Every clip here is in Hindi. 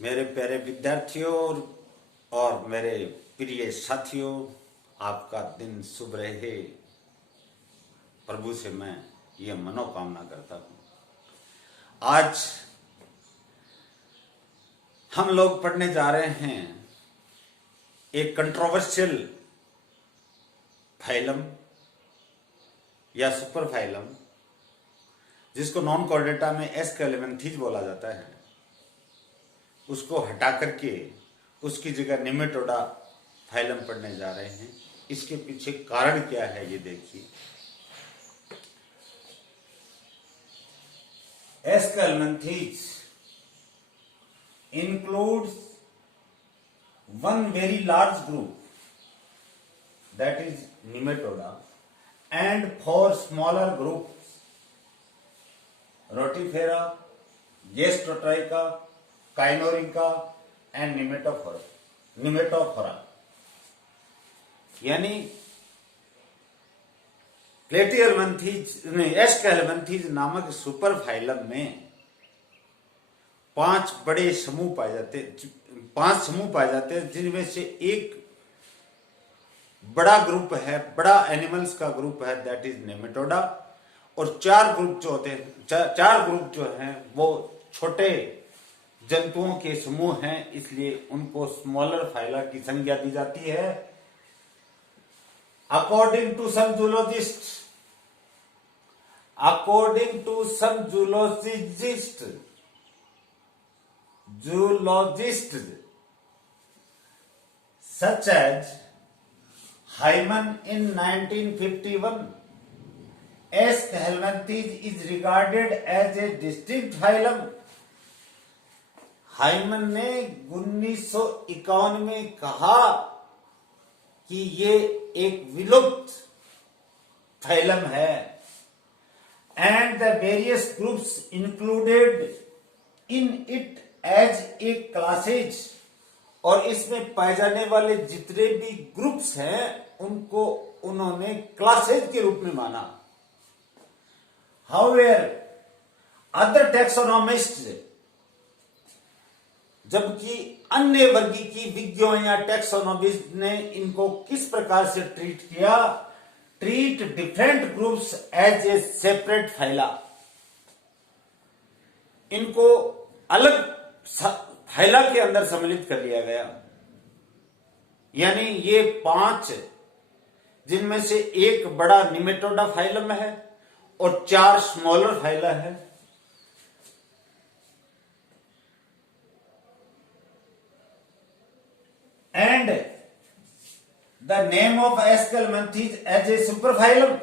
मेरे प्यारे विद्यार्थियों और मेरे प्रिय साथियों, आपका दिन शुभ रहे। प्रभु से मैं ये मनोकामना करता हूँ। आज हम लोग पढ़ने जा रहे हैं एक कंट्रोवर्शियल फाइलम या सुपर फाइलम, जिसको नॉन कॉर्डेटा में एस्केलेमेंथीज बोला जाता है। उसको हटा करके उसकी जगह निमेटोडा फाइलम पढ़ने जा रहे हैं। इसके पीछे कारण क्या है ये देखिए। एस्केलेमेंथीज includes one very large group, that is nematoda, and 4 smaller groups, rotifera, gastrotricha, cainorica and nematophora। यानी एस्केलेमेंथीज नामक सुपर फाइलम में 5 बड़े समूह पाए जाते हैं, जिनमें से एक बड़ा ग्रुप है, बड़ा एनिमल्स का ग्रुप है, दैट इज नेमेटोडा। और 4 ग्रुप जो होते हैं, 4 ग्रुप जो हैं वो छोटे जंतुओं के समूह हैं, इसलिए उनको स्मॉलर फाइला की संज्ञा दी जाती है। According to some zoologist such as Hyman in 1951, Aschelminthes is regarded as a distinct phylum। Hyman ने 1951 में कहा कि ये एक विलुप्त फाइलम है। And the various groups included in it as a classes, और इसमें पाए जाने वाले जितने भी ग्रुप्स हैं उनको उन्होंने क्लासेज के रूप में माना। हाउएवर अदर टैक्सोनॉमिस्ट्स, जबकि अन्य वर्गीकी विज्ञों या टैक्सोनॉमिस्ट ने इनको किस प्रकार से ट्रीट किया, treat different groups as a separate phyla. इनको अलग फाइला के अंदर सम्मिलित कर लिया गया। यानी ये 5, जिनमें से एक बड़ा निमेटोडा फाइलम है और 4 स्मॉलर फाइला है। And the name of Aschelminthes as a super phylum,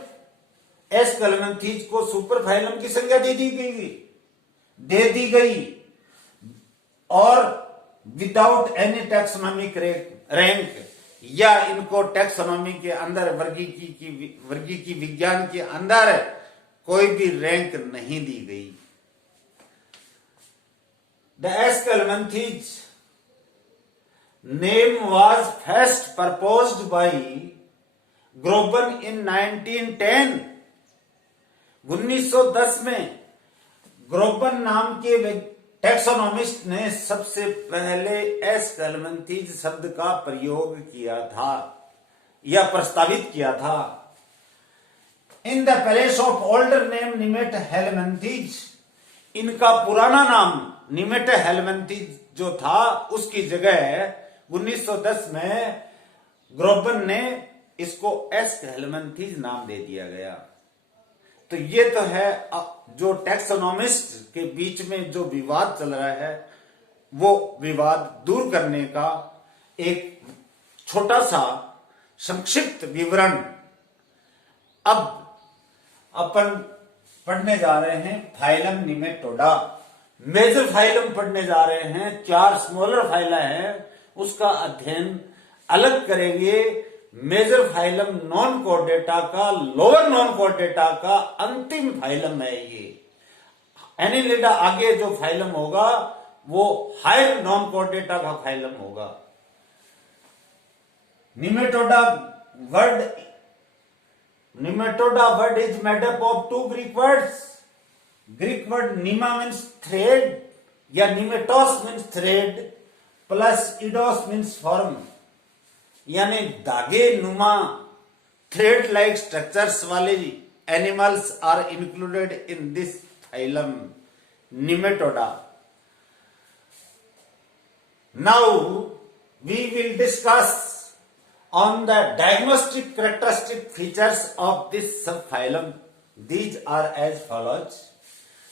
Aschelminthes को सुपर फाइलम की संज्ञा दे दी गई और विदाउट एनी टैक्सोनॉमिक रैंक, या इनको टैक्सोनॉमी के अंदर वर्गीकी विज्ञान के अंदर कोई भी रैंक नहीं दी गई। The Aschelminthes name was first proposed by Grobben in 1910। 1910 में ग्रोबन नाम के टैक्सोनॉमिस्ट ने सबसे पहले एस्केलेमेंथीज शब्द का प्रयोग किया था या प्रस्तावित किया था। In the place of older name Nemathelminthes, इनका पुराना नाम निमेटहेलमिंथीज जो था उसकी जगह 1910 में ग्रोबन ने इसको एस्केलेमेंथीज नाम दे दिया गया। तो ये तो है जो टैक्सोनॉमिस्ट के बीच में जो विवाद चल रहा है, वो विवाद दूर करने का एक छोटा सा संक्षिप्त विवरण। अब अपन पढ़ने जा रहे हैं फाइलम निमेटोडा। मेजर फाइलम पढ़ने जा रहे हैं, 4 स्मॉलर फाइला है, उसका अध्ययन अलग करेंगे। मेजर फाइलम नॉन कॉर्डेटा का, लोअर नॉन कॉर्डेटा का अंतिम फाइलम है ये। एनिलिडा आगे जो फाइलम होगा वो हायर नॉन कॉर्डेटा का फाइलम होगा। Nematoda word is made up of 2 Greek words। Greek word nima means thread या nematos means thread plus eidos means form, यानी धागे नुमा थ्रेड लाइक स्ट्रक्चर्स वाले animals are included in this phylum Nematoda. Now we will discuss on the diagnostic characteristic features of this subphylum. These are as follows.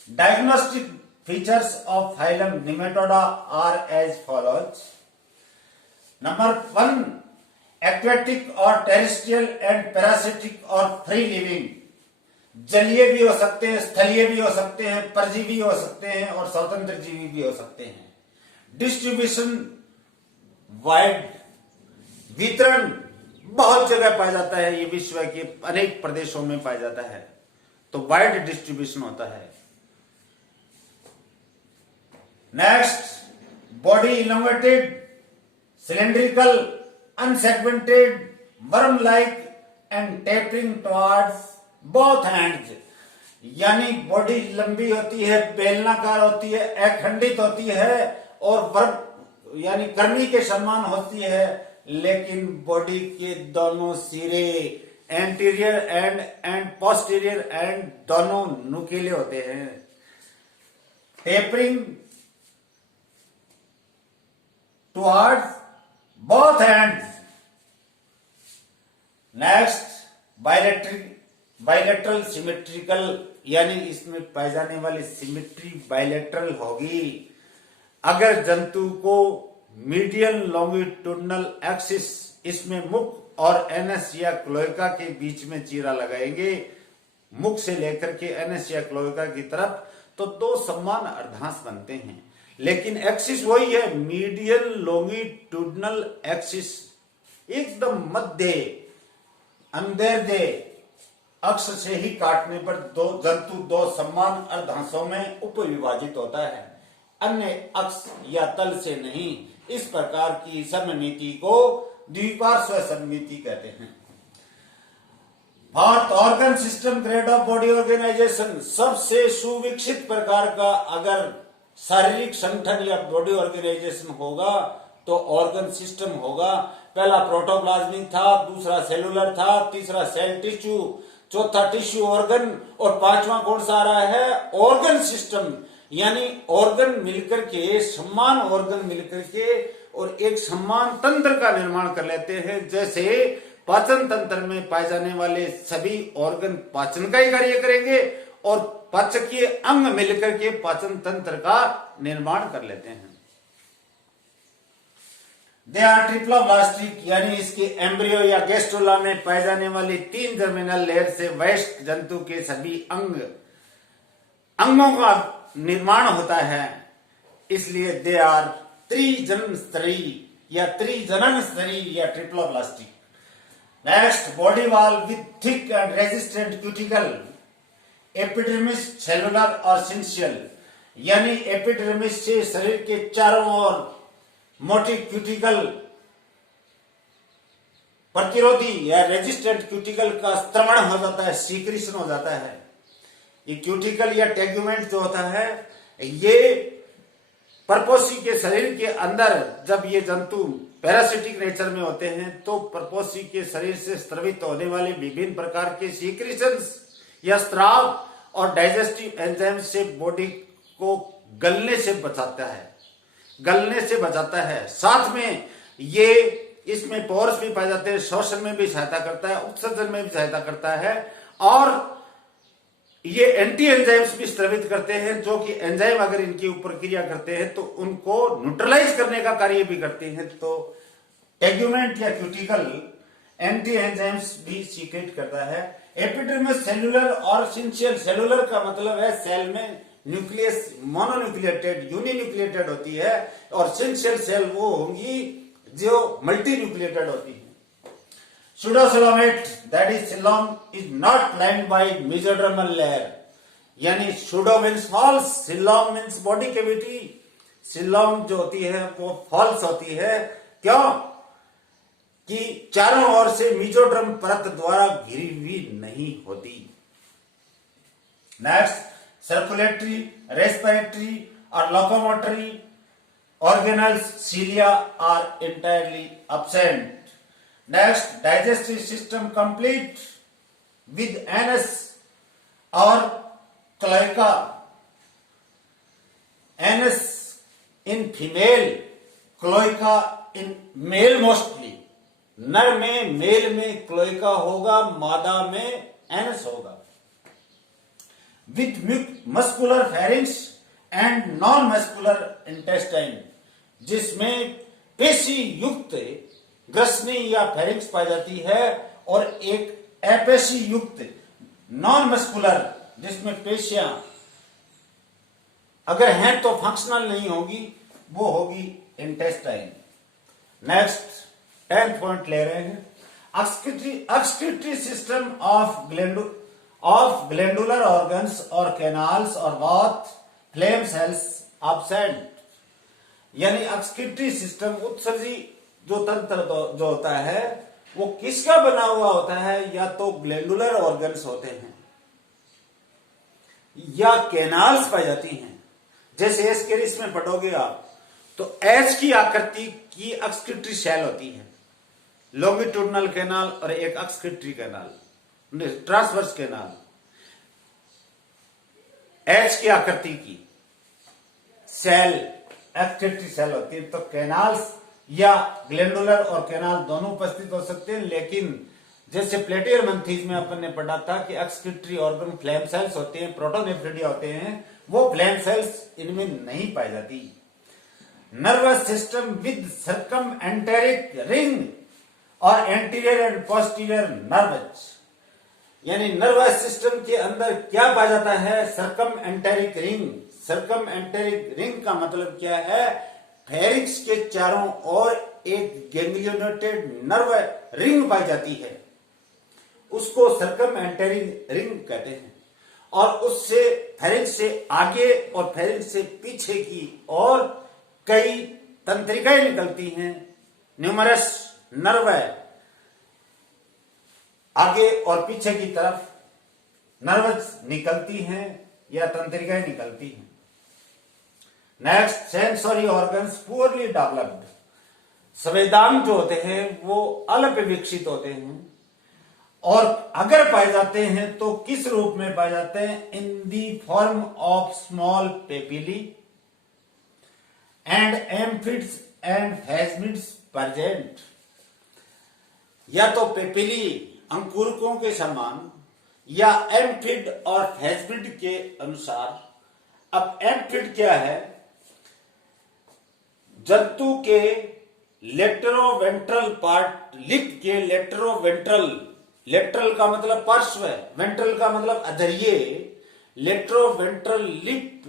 Diagnostic features of phylum Nematoda are as follows. Number 1, aquatic or terrestrial and parasitic or free living. जलीय भी हो सकते हैं, स्थलीय भी हो सकते हैं, परजीवी हो सकते हैं और स्वतंत्र जीवी भी हो सकते हैं. डिस्ट्रीब्यूशन वाइड, वितरण बहुत जगह पाया जाता है, ये विश्व के अनेक प्रदेशों में पाया जाता है, तो वाइड डिस्ट्रीब्यूशन होता है. Next, body elongated, cylindrical, unsegmented, worm like and tapering towards both hands, यानी बॉडी लंबी होती है, बेलनाकार होती है, अखंडित होती है और वर्म यानी कर्मी के समान होती है, लेकिन बॉडी के दोनों सिरे एंटीरियर एंड पोस्टीरियर एंड दोनों नुकीले होते हैं. Tapering towards both hands. Next, bilateral symmetrical, यानी इसमें पाई जाने वाली सिमेट्री बायलेटरल होगी. अगर जंतु को मीडियल लॉन्गिट्यूडनल एक्सिस, इसमें मुख और एनस या क्लोएका के बीच में चीरा लगाएंगे, मुख से लेकर के एनस या क्लोएका की तरफ, तो दो समान अर्धांश बनते हैं. लेकिन एक्सिस वही है, मीडियल लॉन्गिट्यूडनल एक्सिस, एकदम मध्य अंदर अक्ष से ही काटने पर जंतु दो समान अर्धांशों में उपविभाजित होता है, अन्य अक्ष या तल से नहीं. इस प्रकार की सममिति को द्विपार्श्व सममिति कहते हैं. Fourth, organ system grade of body organization. सबसे सुविकसित प्रकार का अगर शारीरिक संगठन या बॉडी ऑर्गेनाइजेशन होगा तो ऑर्गन सिस्टम होगा. पहला प्रोटोप्लाज्मिक था, दूसरा सेलुलर था, तीसरा सेल टिश्यू, चौथा टिश्यू ऑर्गन और पांचवा कौन सा आ रहा है, ऑर्गन सिस्टम. यानी ऑर्गन मिलकर के, समान ऑर्गन मिलकर के और एक समान तंत्र का निर्माण कर लेते हैं. जैसे पाचन तंत्र में पाए जाने वाले सभी ऑर्गन पाचन का ही कार्य करेंगे और पाचकीय अंग मिलकर के पाचन तंत्र का निर्माण कर लेते हैं. दे आर ट्रिप्लोब्लास्टिक, यानी इसके एम्ब्रियो या गैस्ट्रोला में पाए जाने वाली 3 जर्मिनल लेयर से वयस्क जंतु के सभी अंगों का निर्माण होता है. इसलिए दे आर त्रिजनन स्तरीय या त्रिजनन स्तरीय या triploblastic. Next, body wall with thick and resistant cuticle, epidermis, cellular और सिंशियल, यानी एपिडर्मिस से शरीर के चारों ओर मोटी क्यूटिकल प्रतिरोधी या रेजिस्टेंट क्यूटिकल का स्त्रवण हो जाता है, सीक्रेशन हो जाता है. ये क्यूटिकल या टेग्यूमेंट जो होता है, ये परपोषी के शरीर के अंदर जब ये जंतु पैरासिटिक नेचर में होते हैं तो परपोषी के शरीर से स्त्रवित होने वाले विभिन्न प्रकार के सीक्रेशंस या स्राव और डाइजेस्टिव एंजाइम से बॉडी को गलने से बचाता है. साथ में ये इसमें पोर्स भी पाए जाते हैं, श्वसन में भी सहायता करता है, उत्सर्जन में भी सहायता करता है और ये एंटी एंजाइम्स भी स्रावित करते हैं, जो कि एंजाइम अगर इनके ऊपर क्रिया करते हैं तो उनको न्यूट्रलाइज करने का कार्य भी करते हैं. तो टेग्यूमेंट या क्यूटिकल एंटी एंजाइम्स भी सीक्रेट करता है. एपिडर्मिस, सेलुलर और सिंशियल. सेलुलर का मतलब है सेल में न्यूक्लियस मोनोन्यूक्लिएटेड, यूनिन्यूक्लिएटेड होती है और सिंशियल सेल वो होंगी जो मल्टी न्यूक्लिएटेड होती है. Pseudocoelomate, that is coelom, is not lined by mesodermal layer. यानी pseudo means false, coelom means body cavity. coelom जो होती है वो false होती है. क्यों? कि चारों ओर से मेसोडर्म परत द्वारा घिरी हुई नहीं होती. नेक्स्ट, सर्कुलेटरी, रेस्पिरेटरी और locomotory organelles cilia are entirely absent. Next, digestive system complete with anus or cloaca. Anus in female, cloaca in male mostly. नर में, मेल में क्लोइका होगा, मादा में एनस होगा. With muscular pharynx and non-muscular intestine, जिसमें पेशी युक्त ग्रसनी या फेरिंक्स पाई जाती है और एक अपेशी युक्त नॉन मस्कुलर जिसमें पेशियां अगर हैं तो फंक्शनल नहीं होगी, वो होगी इंटेस्टाइन. नेक्स्ट 10th पॉइंट ले रहे हैं. Excretory system of glandular organs और कैनाल्स और बाथ फ्लेम सेल्स एब्सेंट. यानी एक्सक्रीटरी सिस्टम, उत्सर्जी जो तंत्र जो होता है वो किसका बना हुआ होता है? या तो ग्लैंडुलर ऑर्गन्स होते हैं या कैनाल्स पाई जाती हैं. जैसे एस्केरिस में पढ़ोगे आप तो एच की आकृति की एक्सक्रीटरी सेल होती है, लॉन्गिट्यूडनल कैनाल और एक excretory canal, transverse canal. H की आकृति की सेल एक्सक्रीटरी सेल होती है. तो कैनाल्स या ग्लैंडुलर और कैनाल दोनों उपस्थित हो सकते हैं, लेकिन जैसे प्लेटियर मंथीज में अपन ने पढ़ा था कि एक्सक्रीटरी ऑर्गन फ्लेम सेल्स होते हैं, प्रोटोनेफ्रिडिया होते हैं, वो फ्लेम सेल्स इनमें नहीं पाई जाती. Nervous system with circum enteric ring और एंटीरियर एंड पोस्टीरियर नर्व्स. यानी नर्वस सिस्टम के अंदर क्या पाया जाता है? Circum enteric ring. Circum enteric ring का मतलब क्या है? फेरिक्स के चारों ओर एक गैंग्लियोनेटेड नर्व रिंग पाई जाती है, उसको सर्कम एंटेरिक रिंग कहते हैं. और उससे फेरिक्स से आगे और फेरिक्स से पीछे की और कई तंत्रिकाएं निकलती हैं. न्यूमरस नर्व आगे और पीछे की तरफ नर्व्स निकलती हैं या तंत्रिकाएं निकलती हैं. Next, sensory organs poorly developed. संवेदांग जो होते हैं वो अल्प विकसित होते हैं और अगर पाए जाते हैं तो किस रूप में पाए जाते हैं? In the form of small papillae and amphids and phasmids present. या तो पेपिली अंकुरकों के समान या एम्फिड और फेस्मिड के अनुसार. अब एम्फिड क्या है? जंतु के लेटरोवेंट्रल पार्ट, लिप के लेटरोवेंट्रल, लेटरल का मतलब पार्श्व है, वेंट्रल का मतलब अधर्ये, लेटरोवेंट्रल लिप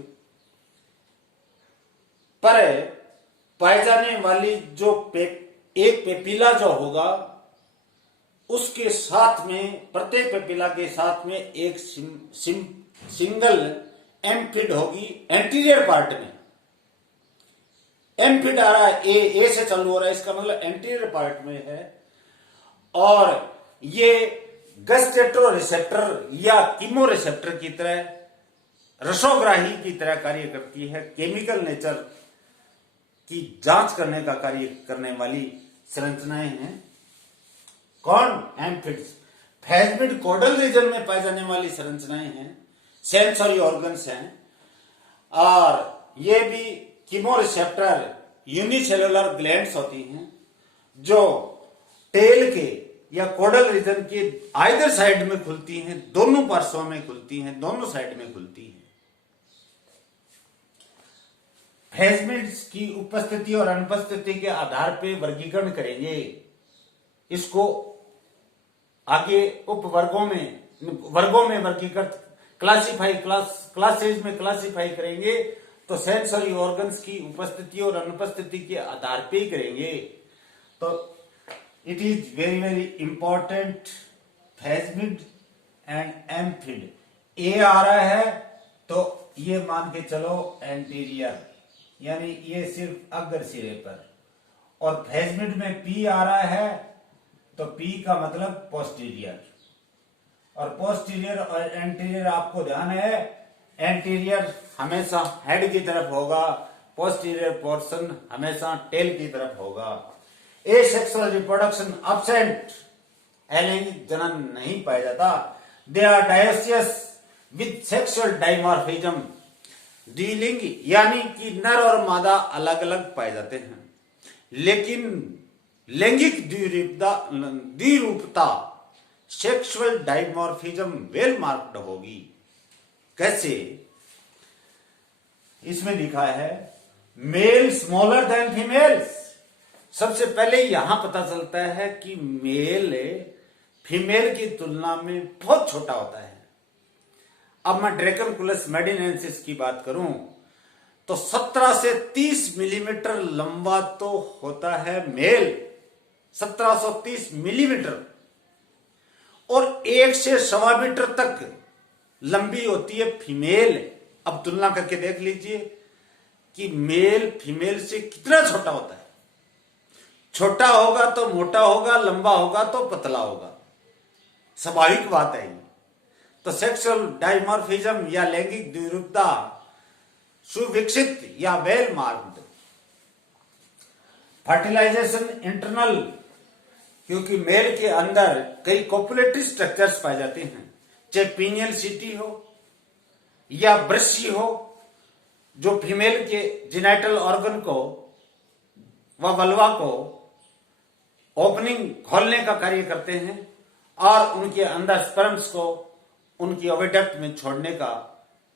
पर पाए जाने वाली जो एक पेपिला जो होगा उसके साथ में, प्रत्येक पेपिला के साथ में एक सिंगल एम्फिड होगी एंटीरियर पार्ट में. एम्फिड आ रहा है, ए से चालू हो रहा है, इसका मतलब एंटीरियर पार्ट में है. और ये गस्टेट्रो रिसेप्टर या कीमो रिसेप्टर की तरह, रसोग्राही की तरह कार्य करती है. केमिकल नेचर की जांच करने का कार्य करने वाली संरचनाएं हैं. कौन? एम्फिड्स. फेस्मिड कोडल रीजन में पाई जाने वाली संरचनाएं हैं, सेंसरी ऑर्गन्स हैं. और ये भी कीमो रिसेप्टर यूनिसेलुलर ग्लैंड्स होती हैं जो टेल के या कोडल रीजन के आइदर साइड में खुलती हैं, दोनों पार्श्वों में खुलती हैं, दोनों साइड में खुलती हैं. फेस्मिड्स की उपस्थिति और अनुपस्थिति के आधार पर वर्गीकरण करेंगे. इसको आगे उपवर्गों में वर्गीकृत क्लासेज में क्लासिफाई करेंगे. तो सेंसरी ऑर्गन्स की उपस्थिति और अनुपस्थिति के आधार पे ही करेंगे. तो it is very very important. Phasmid and amphid. A आ रहा है तो ये मान के चलो एंटीरियर, यानी ये सिर्फ अग्र सिरे पर. और फेस्मिड में पी आ रहा है तो पी का मतलब पोस्टीरियर. और पोस्टीरियर और एंटीरियर आपको ध्यान है, एंटीरियर हमेशा हेड की तरफ होगा, पोस्टीरियर पोर्शन हमेशा टेल की तरफ होगा। ए सेक्सुअल रिप्रोडक्शन एब्सेंट, अलैंगिक जनन नहीं पाया जाता। They are dioecious with sexual dimorphism, द्विलिंग यानी कि नर और मादा अलग अलग पाए जाते हैं, लेकिन लैंगिक द्विरूपता सेक्सुअल डाइमॉर्फिज्म वेल मार्क्ड होगी। कैसे? इसमें लिखा है मेल स्मॉलर देन फीमेल्स। सबसे पहले यहां पता चलता है कि मेल फीमेल की तुलना में बहुत छोटा होता है। अब मैं ड्रैकनकुलस मेडिनेंसिस की बात करूं तो 17 से 30 मिलीमीटर लंबा तो होता है मेल, 1730 मिलीमीटर, और 1 से 1.25 मीटर तक लंबी होती है फीमेल। अब तुलना करके देख लीजिए कि मेल फीमेल से कितना छोटा होता है। छोटा होगा तो मोटा होगा, लंबा होगा तो पतला होगा, स्वाभाविक बात है। तो सेक्सुअल डाइमॉर्फिज्म या लैंगिक द्विरूपता सुविकसित या वेल मार्क्ड। फर्टिलाइजेशन इंटरनल, क्योंकि मेल के अंदर कई कोपुलेटरी स्ट्रक्चर्स पाए जाते हैं, चाहे पीनियल सिटी हो या ब्रशी हो, जो फीमेल के जेनिटल ऑर्गन को व वल्वा को ओपनिंग खोलने का कार्य करते हैं और उनके अंदर स्पर्म्स को उनकी ओविडक्ट में छोड़ने का,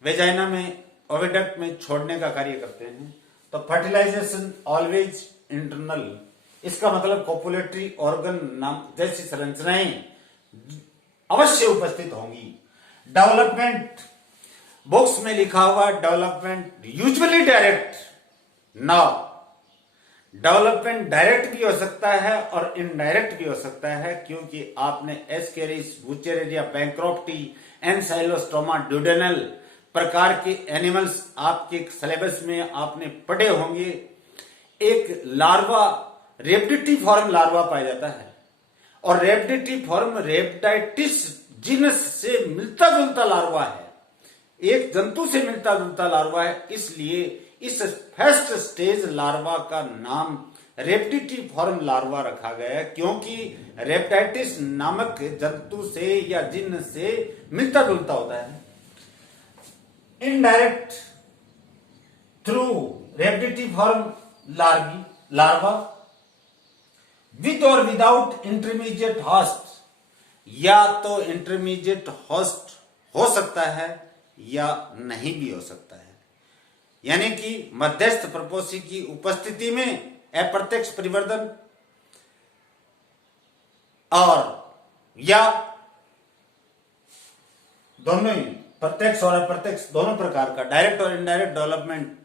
वेजाइना में ओविडक्ट में छोड़ने का कार्य करते हैं। तो फर्टिलाइजेशन ऑलवेज इंटरनल, इसका मतलब कोपुलेटरी ऑर्गन नाम जैसी संरचनाएं अवश्य उपस्थित होंगी। डेवलपमेंट, बुक्स में लिखा हुआ development usually direct, now development direct भी हो सकता है और इनडायरेक्ट भी हो सकता है, क्योंकि आपने एस्केरिस, बुचेरेरिया, बैंक्रोप्टी, एनसाइलोस्टोमा ड्यूडेनल प्रकार के एनिमल्स आपके सिलेबस में आपने पढ़े होंगे। एक लार्वा रेप्टिफॉर्म लार्वा पाया जाता है और रेप्टिफॉर्म रेप्टाइटिस जीनस से मिलता जुलता लार्वा है, एक जंतु से मिलता जुलता लार्वा है। इसलिए इस फर्स्ट स्टेज लार्वा का नाम रेप्टिफॉर्म लार्वा रखा गया है, क्योंकि रेप्टाइटिस नामक जंतु से या जिन से मिलता जुलता होता है। इनडायरेक्ट थ्रू रेप्टिफॉर्म लार्वा विद और विदाउट इंटरमीडिएट होस्ट, या तो इंटरमीडिएट होस्ट हो सकता है या नहीं भी हो सकता है, यानी कि मध्यस्थ प्रपोषी की उपस्थिति में अप्रत्यक्ष परिवर्तन और या दोनों ही, प्रत्यक्ष और अप्रत्यक्ष दोनों प्रकार का डायरेक्ट और इनडायरेक्ट डेवलपमेंट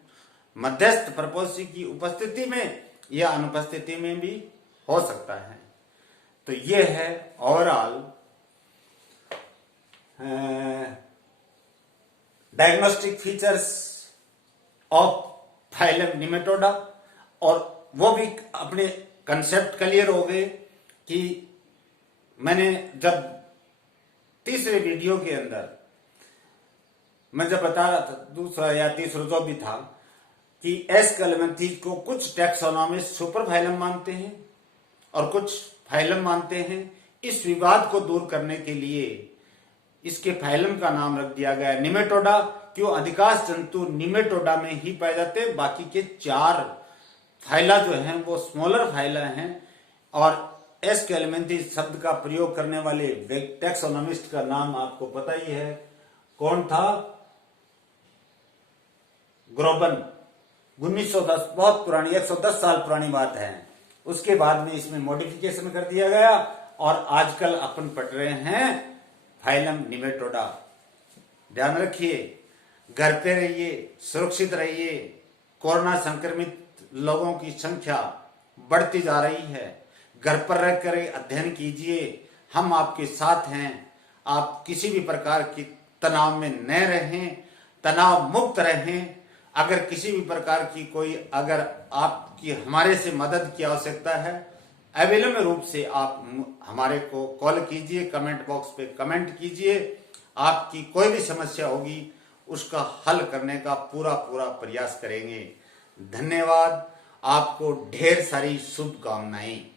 मध्यस्थ प्रपोषी की उपस्थिति में या अनुपस्थिति में भी हो सकता है। तो यह है overall diagnostic features of phylum Nematoda, और वो भी अपने कंसेप्ट क्लियर हो गए कि मैंने जब तीसरे वीडियो के अंदर मैं जब बता रहा था, दूसरा या तीसरा जो भी था, कि एस्केलेमेंथीज को कुछ टैक्सोनॉमिस्ट सुपर फाइलम मानते हैं और कुछ फाइलम मानते हैं। इस विवाद को दूर करने के लिए इसके फाइलम का नाम रख दिया गया निमेटोडा। क्यों? अधिकांश जंतु निमेटोडा में ही पाए जाते हैं, बाकी के 4 फाइला जो हैं वो स्मॉलर फाइला हैं। और एस्केलेमेंथीज शब्द का प्रयोग करने वाले टैक्सोनॉमिस्ट का नाम आपको पता ही है, कौन था? ग्रोबन। 1910, बहुत पुरानी, 110 साल पुरानी बात है। उसके बाद में इसमें मॉडिफिकेशन कर दिया गया और आजकल अपन पढ़ रहे हैं फाइलम निमेटोडा। ध्यान रखिए, घर पे रहिए, सुरक्षित रहिए। कोरोना संक्रमित लोगों की संख्या बढ़ती जा रही है। घर पर रहकर अध्ययन कीजिए, हम आपके साथ हैं। आप किसी भी प्रकार की तनाव में न रहें, तनाव मुक्त रहें। अगर किसी भी प्रकार की कोई, अगर आपकी हमारे से मदद की आवश्यकता है, अवेलेबल रूप से आप हमारे को कॉल कीजिए, कमेंट बॉक्स पे कमेंट कीजिए। आपकी कोई भी समस्या होगी उसका हल करने का पूरा पूरा प्रयास करेंगे। धन्यवाद। आपको ढेर सारी शुभकामनाएं।